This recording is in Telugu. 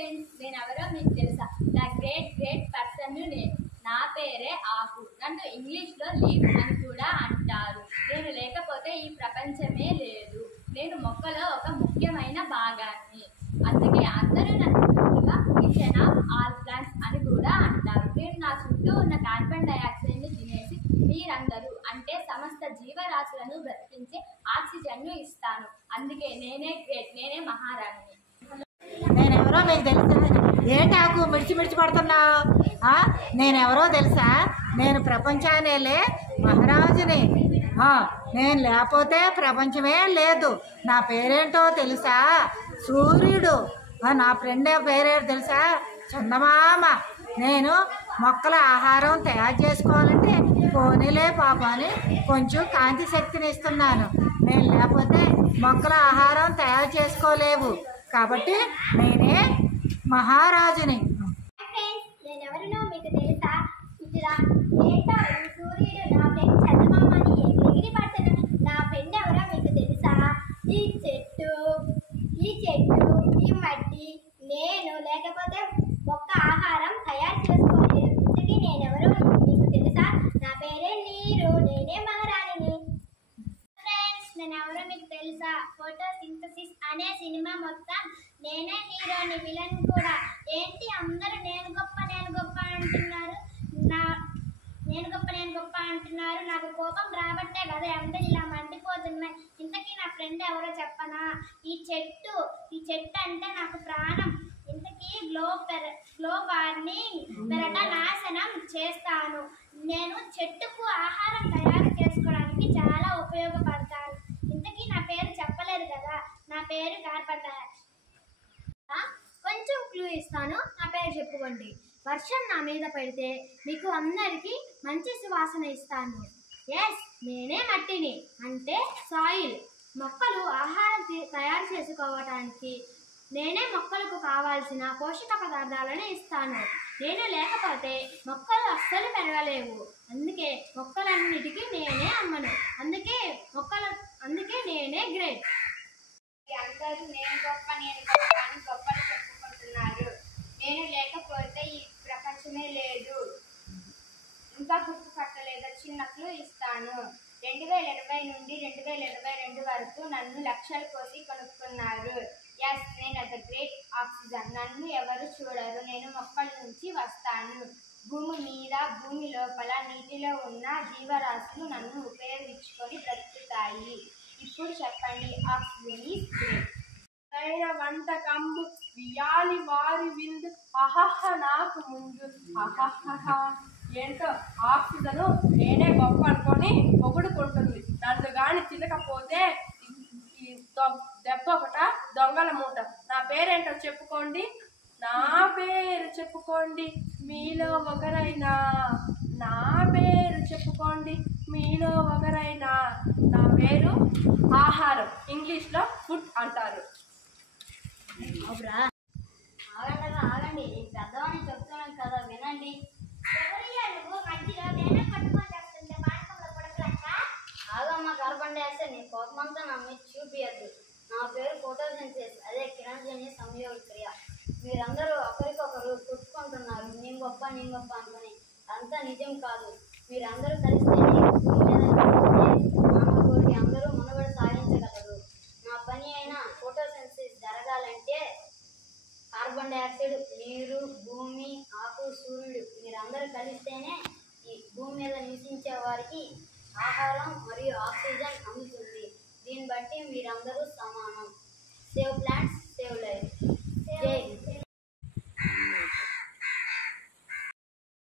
ఫ్రెండ్స్, నేను ఎవరో మీకు తెలుసా? ద గ్రేట్ పర్సన్ నేను. నా పేరే ఆకు. నన్ను ఇంగ్లీష్లో లీఫ్ అని కూడా అంటారు. నేను లేకపోతే ఈ ప్రపంచమే లేదు. నేను మొక్కలో ఒక ముఖ్యమైన భాగాన్ని. అందుకే అందరూ నన్ను కిచెన్ ఆఫ్ ఆల్ ప్లాంట్స్ అని కూడా అంటారు. నేను నా చుట్టూ ఉన్న కార్బన్ డైఆక్సైడ్ని తినేసి మీరందరూ అంటే సమస్త జీవరాశులను బ్రతికించే ఆక్సిజన్ను ఇస్తాను. అందుకే నేనే గ్రేట్, నేనే మహారాణిని. నేనెవరో మీకు తెలుసా? ఏంటాకు మిడిచి పడుతున్నావు? నేనెవరో తెలుసా? నేను ప్రపంచానేలే మహారాజుని. నేను లేకపోతే ప్రపంచమే లేదు. నా పేరేంటో తెలుసా? సూర్యుడు. నా ఫ్రెండ్ పేరేంటో తెలుసా? చందమామ. నేను మొక్కల ఆహారం తయారు చేసుకోవాలంటే పోనీలే పాప అని కొంచెం కాంతి శక్తిని ఇస్తున్నాను. నేను లేకపోతే మొక్కల ఆహారం తయారు చేసుకోలేవు. కాబట్టి నేనే మహారాజుని. నేనెవరినో మీకు తెలుసా? సూర్యుడు నా ఫ్రెండ్ చందమామని ఎగిరి పడుతున్నా. నా ఫ్రెండ్ ఎవరో మీకు తెలుసా? ఈ చెట్టు, ఈ మట్టి. నేను లేకపోతే ఒక్క ఆహారం తయారు చేసుకోలేదు. ఇంతకీ నేనెవరో మీకు తెలుసా? నా పేరే నీరు, నేనే మహారాణిని. ఫ్రెండ్స్, నేనెవరో మీకు తెలుసా? ఫోటోసింథసిస్ అనే సినిమా మొత్తం నేనే హీరోని, విలన్ కూడా. ఏంటి అందరూ నేను గొప్ప అంటున్నారు? నేను గొప్ప అంటున్నారు. నాకు కోపం రాబట్టే కదా అందరు ఇలా మండిపోతున్నాయి. ఇంతకీ నా ఫ్రెండ్ ఎవరో చెప్పనా? ఈ చెట్టు అంటే నాకు ప్రాణం. ఇంతకీ గ్లో వార్మింగ్ పెరట నాశనం చేస్తాను. నేను చెట్టుకు ఆహారం తయారు చేసుకోవడానికి చాలా ఉపయోగపడతాను. ఇంతకీ నా పేరు చెప్పలేదు కదా? నా పేరు కార్బన్ డయాక్సైడ్. కొంచెం క్లూ ఇస్తాను, నా పేరు చెప్పుకోండి. వర్షం నా మీద పడితే మీకు అందరికీ మంచి సువాసన ఇస్తాను. ఎస్, నేనే మట్టిని, అంటే సాయిల్. మొక్కలు ఆహారం తయారు చేసుకోవటానికి నేనే మొక్కలకు కావాల్సిన పోషక పదార్థాలను ఇస్తాను. నేను లేకపోతే మొక్కలు అస్సలు పెరగలేవు. అందుకే మొక్కలన్నిటికీ నేనే అమ్మను. అందుకే నేనే గ్రేట్. అందరూ నేను గొప్ప అని గొప్పలు చెప్పుకుంటున్నారు. నేను లేకపోతే ఈ ప్రపంచమే లేదు. ఇంకా గుర్తు పట్టలేదా? చిన్నట్లు ఇస్తాను. 2020 నుండి 2022 వరకు నన్ను లక్షల కోసి కొనుక్కున్నారు. ఎస్, నేను ద గ్రేట్ ఆక్సిజన్. నన్ను ఎవరు చూడరు. నేను మొక్కల నుంచి వస్తాను. భూమి మీద, భూమి లోపల, నీటిలో ఉన్న జీవరాశులు నన్ను ఉపయోగించుకొని బ్రతుకుతాయి. ఇప్పుడు చెప్పండి, ఆక్సిజన్ ఈజ్ గ్రేట్. అయిన వంటకంబు వియాలి వారి విందు అహహ నాకు ముందు అహహ. ఏంటో ఆక్సిజన్ నేనే గొప్ప అనుకొని పొగుడుకుంటుంది. నన్ను గాని తినకపోతే దెబ్బ ఒకట దొంగల మూట. నా పేరేంటో చెప్పుకోండి. నా పేరు చెప్పుకోండి మీలో ఒకరైనా. నా పేరు చెప్పుకోండి మీలో ఒకరైనా. నా పేరు ఆహారం, ఇంగ్లీష్లో ఫుడ్ అంటారు. ఆగండి, పెద్దవాడిని చెప్తున్నాను కదా, వినండి. ఎవరయ్యా నువ్వు? మధ్యలో నేనే పట్టుకొని చేస్తుంటే పాఠంలో పడకలక్క. ఆగమ్మ కార్బన్ డైఆక్సైడ్, నీ కోపమంతా నా మీద చూపియద్దు. నా పేరు ఫోటోసింథసిస్, అదే కిరణజన్య సంయోగ క్రియ. మీరందరూ ఒకరికొకరు కొట్టుకుంటున్నారు, నేను గొప్ప అనుకుని. అంతా నిజం కాదు. మీరందరూ కలిస్తే మానవుడికి అందరూ మనుగడ సాగించగలరు. నా పని అయిన ఫోటోసింథసిస్ జరగాలంటే కార్బన్ డైఆక్సైడ్, నీరు, భూమి, ఆకు, సూర్యుడు మీరందరూ కలిస్తేనే ఈ భూమి మీద నివసించే వారికి ఆహారం మరియు ఆక్సిజన్ అందుతుంది. దీన్ని బట్టి మీరందరూ సమానం. Save plants.